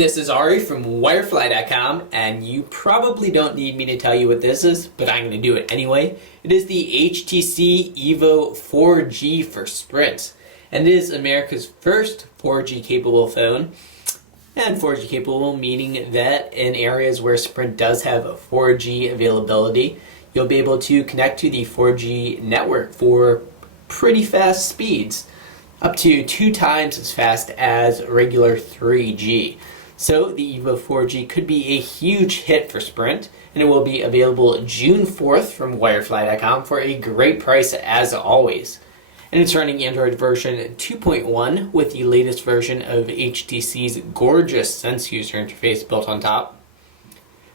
This is Ari from Wirefly.com, and you probably don't need me to tell you what this is, but I'm going to do it anyway. It is the HTC EVO 4G for Sprint, and it is America's first 4G capable phone. And 4G capable meaning that in areas where Sprint does have 4G availability, you'll be able to connect to the 4G network for pretty fast speeds, up to 2 times as fast as regular 3G. So the EVO 4G could be a huge hit for Sprint, and it will be available June 4th from Wirefly.com for a great price as always. And it's running Android version 2.1 with the latest version of HTC's gorgeous Sense user interface built on top.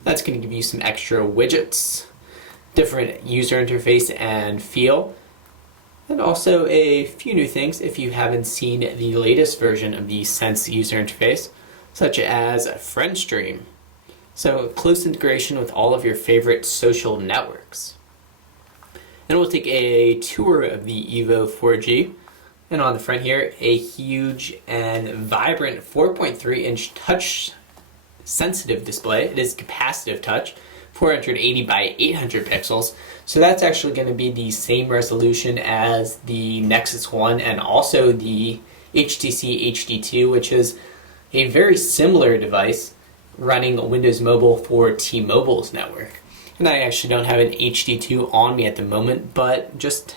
That's going to give you some extra widgets, different user interface and feel, and also a few new things if you haven't seen the latest version of the Sense user interface, such as Friend Stream. So close integration with all of your favorite social networks. And we'll take a tour of the EVO 4G. And on the front here, a huge and vibrant 4.3-inch touch sensitive display. It is capacitive touch, 480 by 800 pixels. So that's actually going to be the same resolution as the Nexus 1 and also the HTC HD2, which is a very similar device running Windows Mobile for T-Mobile's network. And I actually don't have an HD2 on me at the moment, but just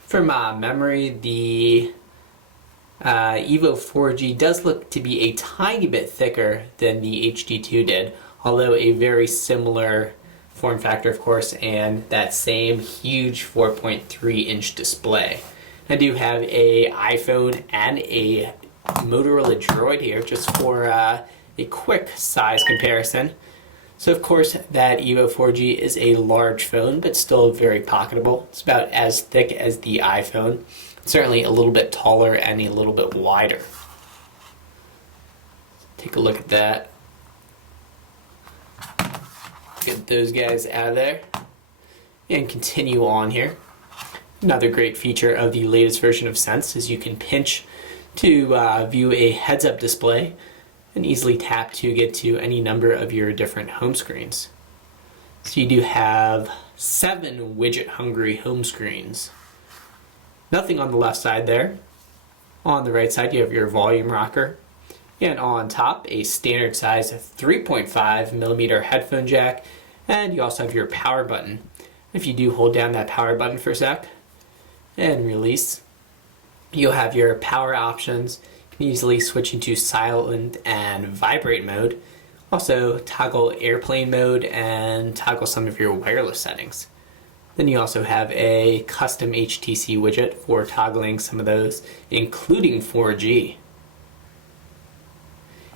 from memory, the EVO 4G does look to be a tiny bit thicker than the HD2 did, although a very similar form factor, of course, and that same huge 4.3-inch display. I do have a iPhone and a Motorola Droid here just for a quick size comparison. So of course that EVO 4G is a large phone, but still very pocketable. It's about as thick as the iPhone, certainly a little bit taller and a little bit wider. Take a look at that. Get those guys out of there and continue on here. Another great feature of the latest version of Sense is you can pinch to view a heads-up display and easily tap to get to any number of your different home screens. So you do have 7 widget-hungry home screens. Nothing on the left side there. On the right side you have your volume rocker, and on top a standard size 3.5mm headphone jack, and you also have your power button. If you do hold down that power button for a sec and release, you'll have your power options. You can easily switch into silent and vibrate mode. Also toggle airplane mode and toggle some of your wireless settings. Then you also have a custom HTC widget for toggling some of those, including 4G.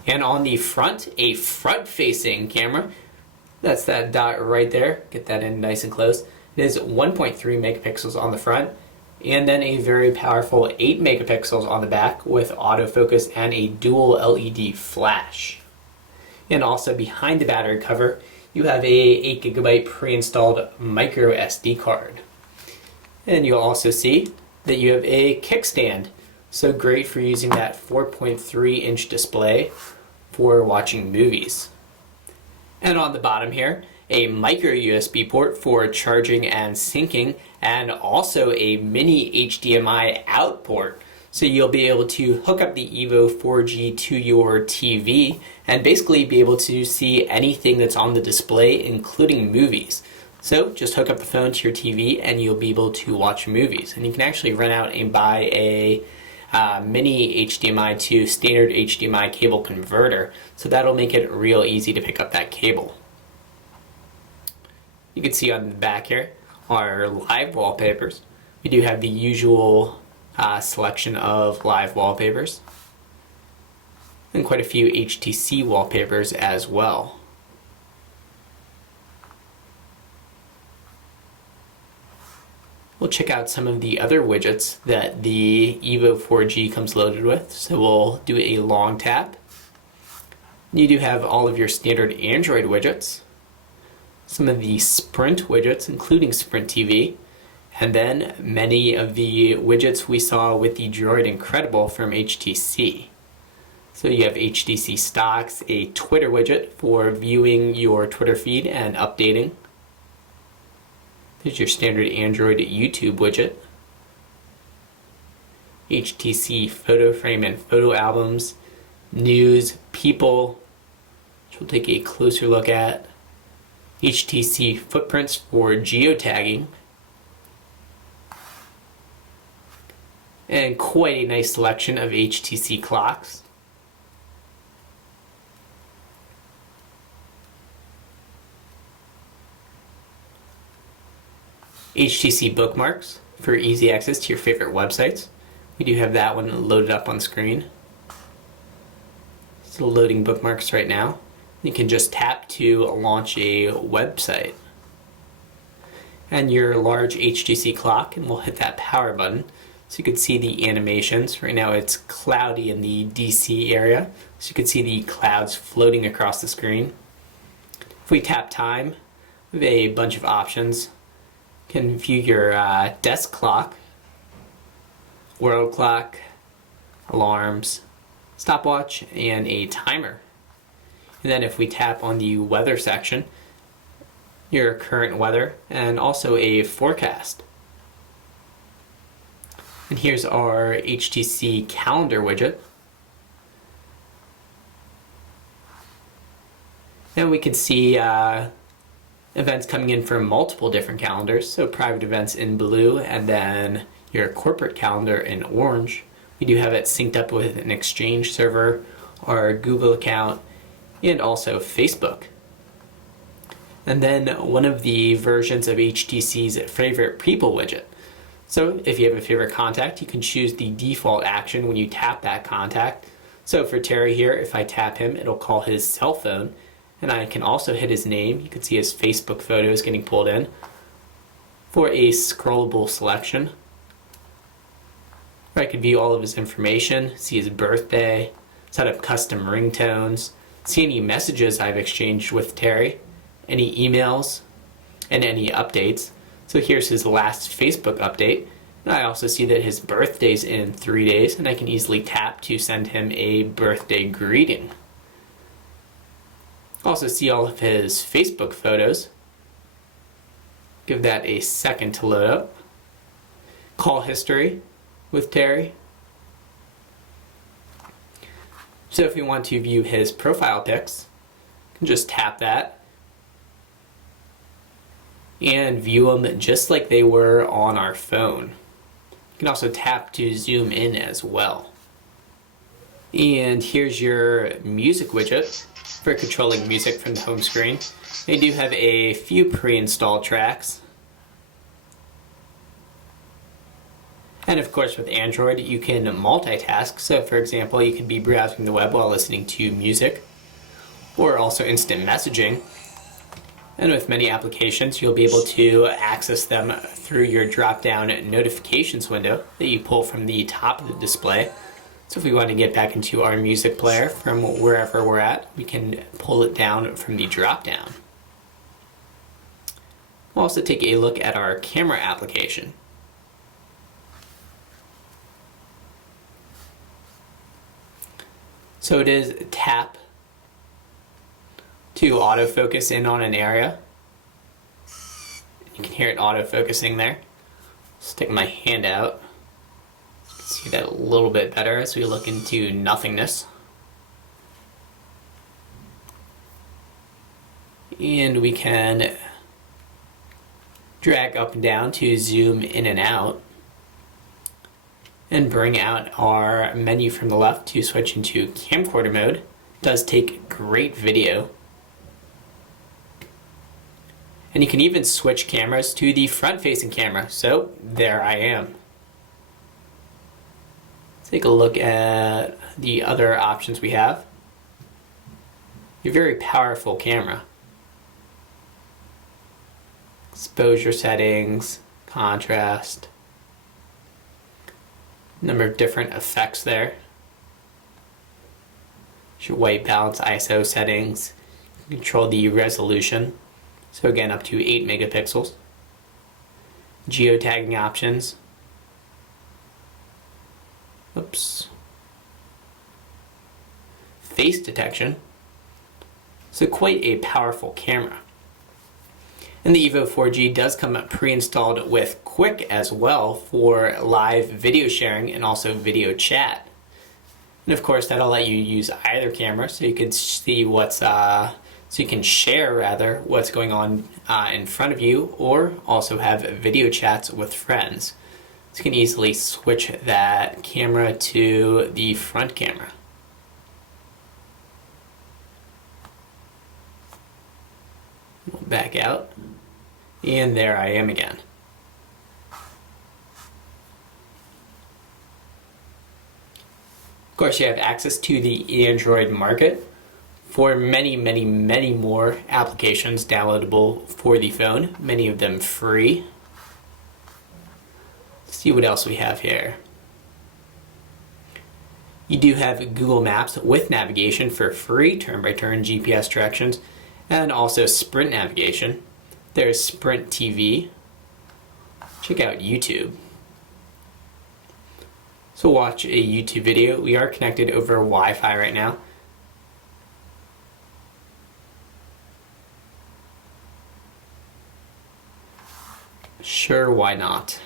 And on the front, a front-facing camera. That's that dot right there. Get that in nice and close. It is 1.3 megapixels on the front, and then a very powerful 8 megapixels on the back with autofocus and a dual LED flash. And also behind the battery cover, you have a 8GB pre-installed micro SD card. And you'll also see that you have a kickstand. So great for using that 4.3-inch display for watching movies. And on the bottom here, a micro USB port for charging and syncing, and also a mini HDMI out port. So you'll be able to hook up the EVO 4G to your TV and basically be able to see anything that's on the display, including movies. So just hook up the phone to your TV and you'll be able to watch movies. And you can actually run out and buy a mini HDMI to standard HDMI cable converter, so that'll make it real easy to pick up that cable. You can see on the back here are live wallpapers. We do have the usual selection of live wallpapers and quite a few HTC wallpapers as well. We'll check out some of the other widgets that the EVO 4G comes loaded with. So we'll do a long tap. You do have all of your standard Android widgets, some of the Sprint widgets, including Sprint TV, and then many of the widgets we saw with the Droid Incredible from HTC. So you have HTC Stocks, a Twitter widget for viewing your Twitter feed and updating. There's your standard Android YouTube widget. HTC photo frame and photo albums, news, people, which we'll take a closer look at. HTC footprints for geotagging. And quite a nice selection of HTC clocks. HTC Bookmarks for easy access to your favorite websites. We do have that one loaded up on screen. Still loading bookmarks right now. You can just tap to launch a website. And your large HTC clock, and we'll hit that power button so you can see the animations. Right now it's cloudy in the DC area, so you can see the clouds floating across the screen. If we tap time, we have a bunch of options. You can view your desk clock, world clock, alarms, stopwatch, and a timer. And then if we tap on the weather section, your current weather and also a forecast. And here's our HTC calendar widget. And we can see events coming in from multiple different calendars. So private events in blue and then your corporate calendar in orange. We do have it synced up with an Exchange server, our Google account, and also Facebook. And then one of the versions of HTC's favorite people widget. So if you have a favorite contact, you can choose the default action when you tap that contact. So for Terry here, if I tap him, it'll call his cell phone, and I can also hit his name. You can see his Facebook photos getting pulled in for a scrollable selection. Where I could view all of his information, see his birthday, set up custom ringtones, see any messages I've exchanged with Terry, any emails, and any updates. So here's his last Facebook update. And I also see that his birthday's in 3 days, and I can easily tap to send him a birthday greeting. Also see all of his Facebook photos. Give that a second to load up. Call history with Terry. So if we want to view his profile pics, you can just tap that and view them just like they were on our phone. You can also tap to zoom in as well. And here's your music widget for controlling music from the home screen. They do have a few pre-installed tracks. And of course with Android you can multitask. So for example, you could be browsing the web while listening to music, or also instant messaging. And with many applications you'll be able to access them through your drop-down notifications window that you pull from the top of the display. So if we want to get back into our music player from wherever we're at, we can pull it down from the drop-down. We'll also take a look at our camera application. So it is tap to autofocus in on an area. You can hear it autofocusing there. Stick my hand out. You can see that a little bit better as we look into nothingness. And we can drag up and down to zoom in and out, and bring out our menu from the left to switch into camcorder mode. It does take great video. And you can even switch cameras to the front-facing camera. So there I am. Take a look at the other options we have. A very powerful camera. Exposure settings, contrast, number of different effects there. Your white balance ISO settings. You can control the resolution. So again, up to 8 megapixels. Geotagging options. Oops. face detection. So quite a powerful camera. And the EVO 4G does come pre-installed with Quick as well for live video sharing and also video chat. And of course that'll let you use either camera so you can see so you can share rather what's going on in front of you, or also have video chats with friends. So you can easily switch that camera to the front camera. We'll back out. And there I am again. Of course, you have access to the Android market for many more applications downloadable for the phone, many of them free. Let's see what else we have here. You do have Google Maps with navigation for free, turn-by-turn GPS directions, and also Sprint navigation. There's Sprint TV. Check out YouTube. So watch a YouTube video. We are connected over Wi-Fi right now. Sure, why not?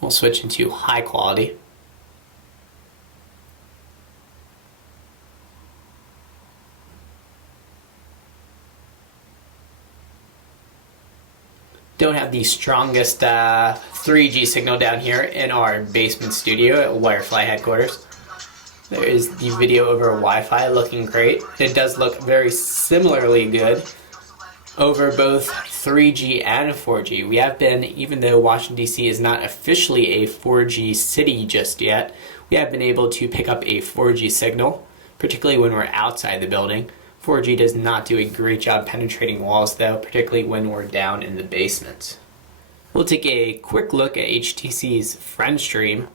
We'll switch into high quality. Don't have the strongest 3G signal down here in our basement studio at Wirefly headquarters. There is the video over Wi-Fi looking great. It does look very similarly good over both 3G and 4G. We have been, even though Washington DC is not officially a 4G city just yet, we have been able to pick up a 4G signal, particularly when we're outside the building. 4G does not do a great job penetrating walls though, particularly when we're down in the basement. We'll take a quick look at HTC's Friend Stream,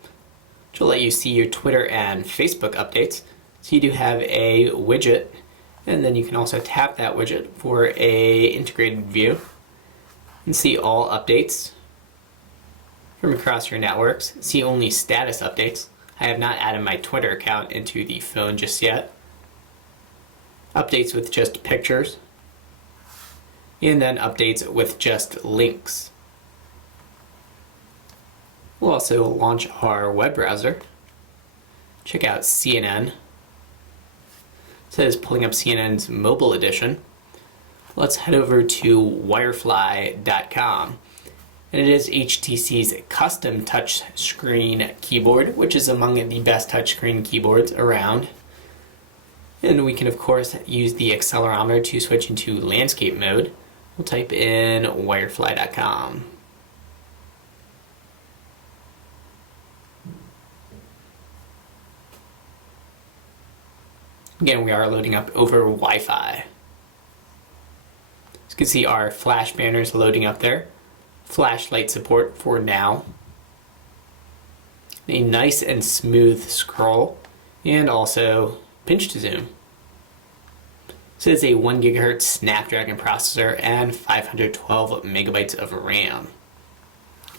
which will let you see your Twitter and Facebook updates. So you do have a widget, and then you can also tap that widget for a integrated view and see all updates from across your networks. See only status updates. I have not added my Twitter account into the phone just yet. Updates with just pictures, and then updates with just links. We'll also launch our web browser. Check out CNN. It says pulling up CNN's mobile edition. Let's head over to wirefly.com. And it is HTC's custom touchscreen keyboard, which is among the best touchscreen keyboards around. And we can of course use the accelerometer to switch into landscape mode. We'll type in wirefly.com. Again, we are loading up over Wi-Fi. As you can see, our flash banners loading up there. Flashlight support for now. A nice and smooth scroll, and also pinch to zoom. So it's a 1 GHz Snapdragon processor and 512 megabytes of RAM.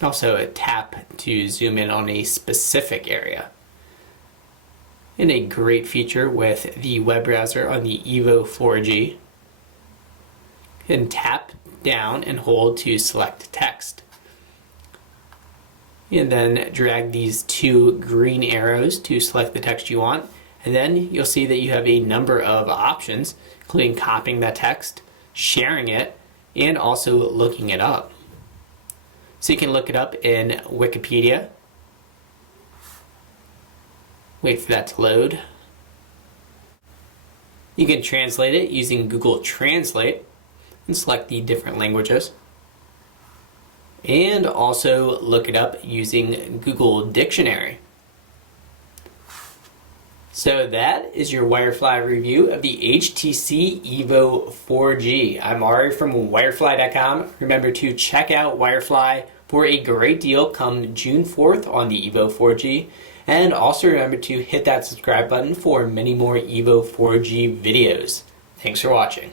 Also a tap to zoom in on a specific area. And a great feature with the web browser on the EVO 4G. You can tap down and hold to select text. And then drag these two green arrows to select the text you want. And then you'll see that you have a number of options, including copying that text, sharing it, and also looking it up. So you can look it up in Wikipedia. Wait for that to load. You can translate it using Google Translate and select the different languages. And also look it up using Google Dictionary. So that is your Wirefly review of the HTC EVO 4G. I'm Ari from Wirefly.com. Remember to check out Wirefly for a great deal come June 4th on the EVO 4G. And also remember to hit that subscribe button for many more EVO 4G videos. Thanks for watching.